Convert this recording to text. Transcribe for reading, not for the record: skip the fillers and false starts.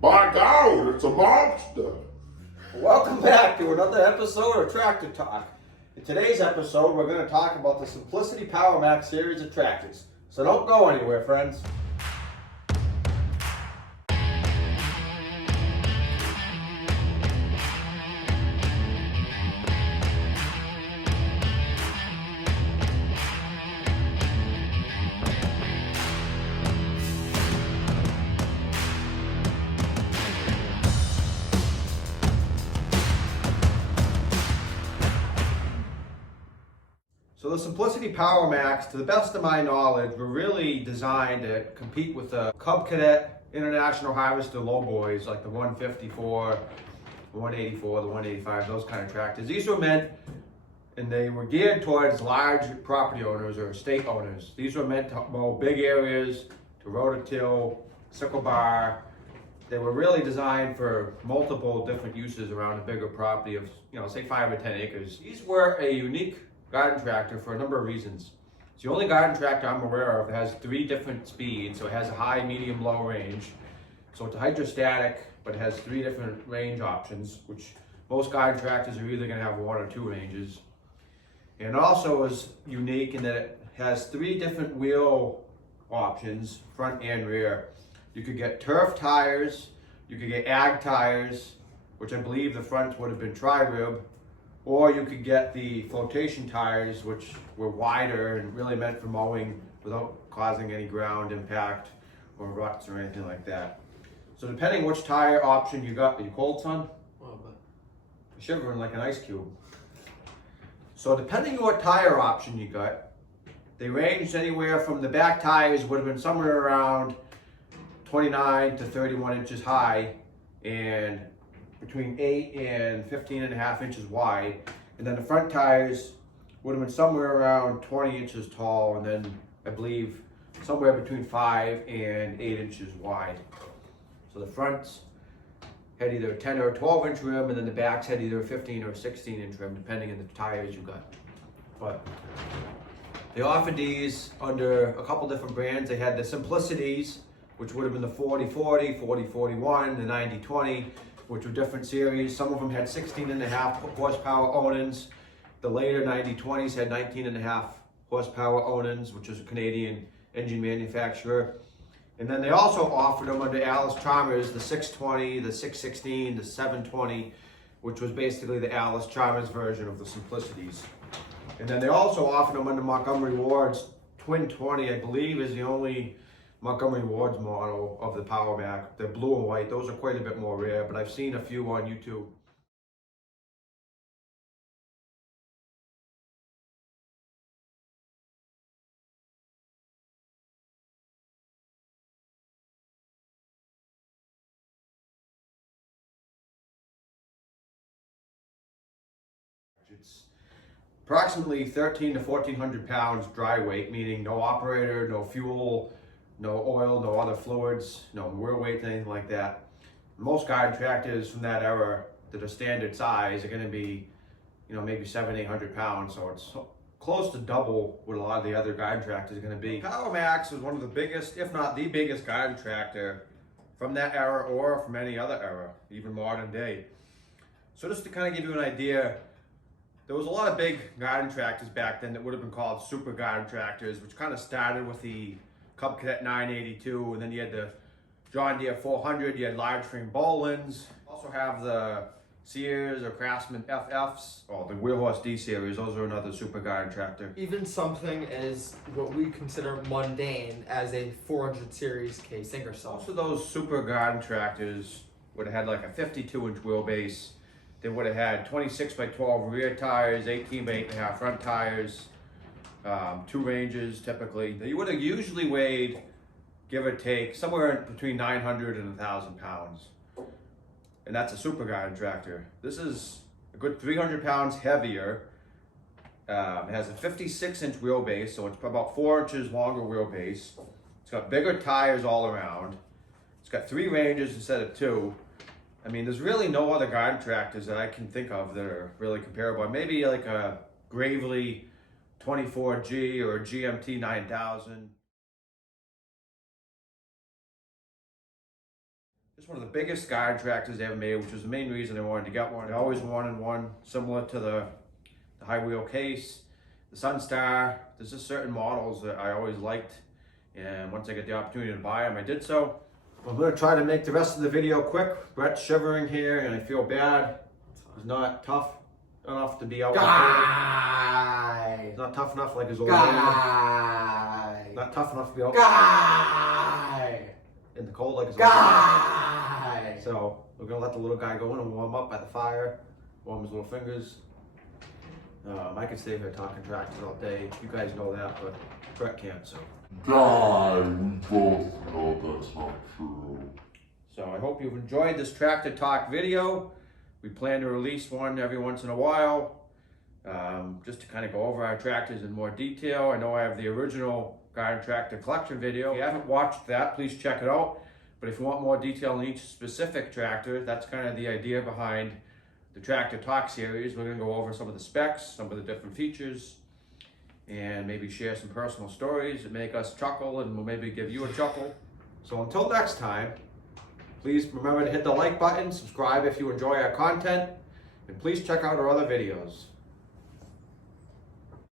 By God, it's a monster. Welcome back to another episode of Tractor Talk. In today's episode, we're going to talk about the Simplicity Powermax series of tractors. So don't go anywhere, friends. So the Simplicity Powermax, to the best of my knowledge, were really designed to compete with the Cub Cadet International Harvester lowboys like the 154, the 184, the 185, those kind of tractors. These were meant, and they were geared towards large property owners or estate owners. These were meant to mow big areas, to rototill, sickle bar. They were really designed for multiple different uses around a bigger property of, say 5 or 10 acres. These were a unique garden tractor for a number of reasons. It's the only garden tractor I'm aware of that has 3 different speeds. So it has a high, medium, low range. So it's a hydrostatic, but it has 3 different range options, which most garden tractors are either going to have 1 or 2 ranges. And it also is unique in that it has 3 different wheel options, front and rear. You could get turf tires, you could get ag tires, which I believe the front would have been tri-rib, or you could get the flotation tires, which were wider and really meant for mowing without causing any ground impact or ruts or anything like that. So depending which tire option you got, are you cold, son? Well, but You're shivering like an ice cube. So depending on what tire option you got, they ranged anywhere from the back tires would have been somewhere around 29 to 31 inches high and between 8 and 15 and a half inches wide. And then the front tires would have been somewhere around 20 inches tall, and then I believe somewhere between 5 and 8 inches wide. So the fronts had either a 10 or a 12 inch rim, and then the backs had either a 15 or a 16 inch rim, depending on the tires you got. But they offered these under a couple different brands. They had the Simplicities, which would have been the 4040, 4041, the 9020, which were different series. Some of them had 16 and a half horsepower Onans. The later 9020s had 19 and a half horsepower Onans, which is a Canadian engine manufacturer. And then they also offered them under Alice Chalmers, the 620, the 616, the 720, which was basically the Alice Chalmers version of the Simplicities. And then they also offered them under Montgomery Ward's Twin 20, I believe is the only Montgomery Ward's model of the Powermax. They're blue and white. Those are quite a bit more rare, but I've seen a few on YouTube. It's approximately 13 to 1400 pounds dry weight, meaning no operator, no fuel, no oil, no other fluids, no wheel weight, anything like that. Most garden tractors from that era that are standard size are going to be, maybe 700-800 pounds. So it's close to double what a lot of the other garden tractors are going to be. Powermax was one of the biggest, if not the biggest garden tractor from that era or from any other era, even modern day. So just to kind of give you an idea, there was a lot of big garden tractors back then that would have been called super garden tractors, which kind of started with the Cub Cadet 982, and then you had the John Deere 400, you had large frame Bolins. Also have the Sears or Craftsman FFs, or the Wheelhorse D series. Those are another super garden tractor. even something as what we consider mundane as a 400 series K Ingersoll. Most of those super garden tractors would have had like a 52-inch wheelbase. They would have had 26 by 12 rear tires, 18 by 8.5 front tires, 2 ranges typically. They would have usually weighed, give or take, somewhere between 900 and 1,000 pounds. And that's a super garden tractor. This is a good 300 pounds heavier. It has a 56-inch wheelbase, so it's about 4 inches longer wheelbase. It's got bigger tires all around. It's got 3 ranges instead of 2. I mean, there's really no other garden tractors that I can think of that are really comparable. Maybe like a Gravely 24G or a GMT 9000. It's one of the biggest garden tractors they ever made, which was the main reason I wanted to get one. I always wanted one similar to the high wheel case, the Sunstar. There's just certain models that I always liked, and once I get the opportunity to buy them, I did so. I'm going to try to make the rest of the video quick. Brett's shivering here, and I feel bad. He's not tough enough to be out. Guy. He's not tough enough like his old man. Guy. Not tough enough to be out Guy. in the cold like his old man. Guy. So we're gonna let the little guy go in and warm up by the fire, warm his little fingers. I could stay here talking tractors all day. You guys know that, but Brett can't. So. Guy, we both know that's not true. So I hope you've enjoyed this tractor talk video. We plan to release one every once in a while, just to kind of go over our tractors in more detail. I know I have the original garden tractor collection video. If you haven't watched that, please check it out. But if you want more detail on each specific tractor, that's kind of the idea behind the Tractor Talk series. We're going to go over some of the specs, some of the different features, and maybe share some personal stories that make us chuckle and will maybe give you a chuckle. So until next time, please remember to hit the like button, subscribe if you enjoy our content, and please check out our other videos.